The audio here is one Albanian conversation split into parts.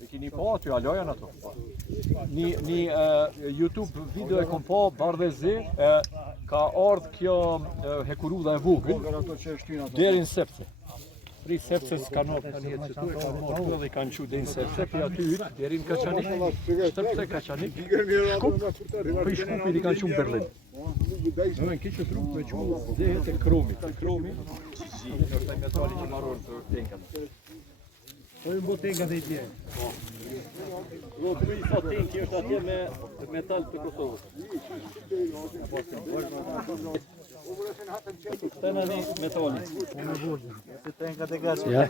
E keni pa aty, a lajën ato? Një YouTube video e kom pa bardhezi, ka ardhë kjo hekurudha e vogël deri në sepse. Pri sepse s'ka nopë të një që tu e ka marrë dhe kanë qu dhe në sepse, për aty ytë, deri në Kaçanik, shtëpse Kaçanik, Shkup, për Shkupit i kanë qu në Berlin. Në kishë trup me qu dhehet e kromit, nështë e metali që marrën të tenkat. Po ju mbo tenkat e i tje. Jo, të i sa tenki është atje me metal të Kosovës. Të në një metali. Si tenkat e gaqë. Ja.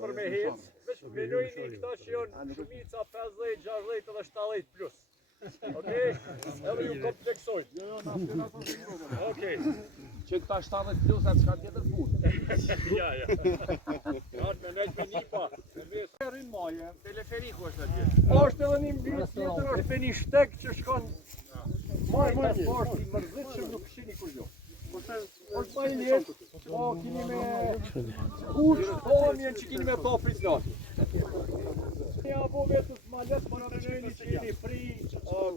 Për me hec, veç menojni këta që janë shumica 50, 60 dhe 70 plus. Okej? Edhe ju kompleksojnë. Okej. Që këta 70 plus atë s'ka tjetër punë. Ja. Janë me nejt me nipa. Rrinë maje, teleferiku është atje. Është edhe një mbyllë tjetër, është me një shtek që shkon maj pas pashtë i mërzit që nuk shini kur gjo. është ma i ljetë, po kini me kush, po mjen që kini me to frislati. Ja po vetës ma letë për në nëjni që jeni fri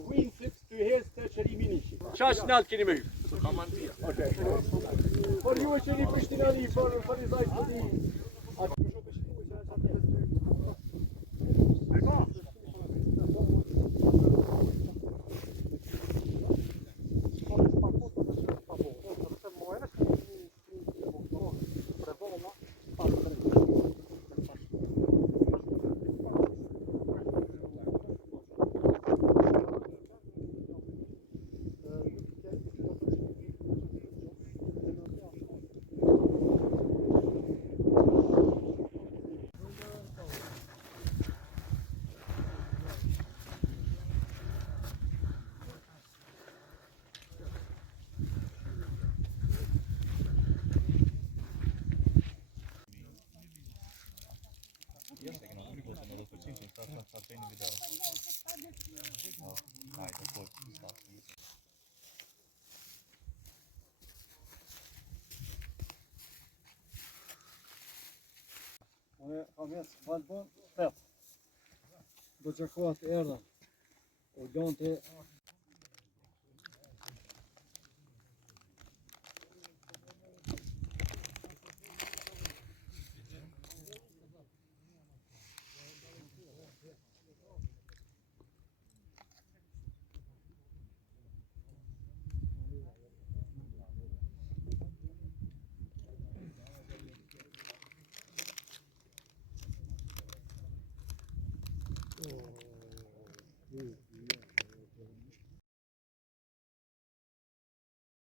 Queensit të hez të qërimi nishi. Qash nalt kini me hypë? Por ju e që jeni Prishtinani, për i zajtë të di. Unë kam jesë Valbon 8. Do që kohët e erdhen. O lante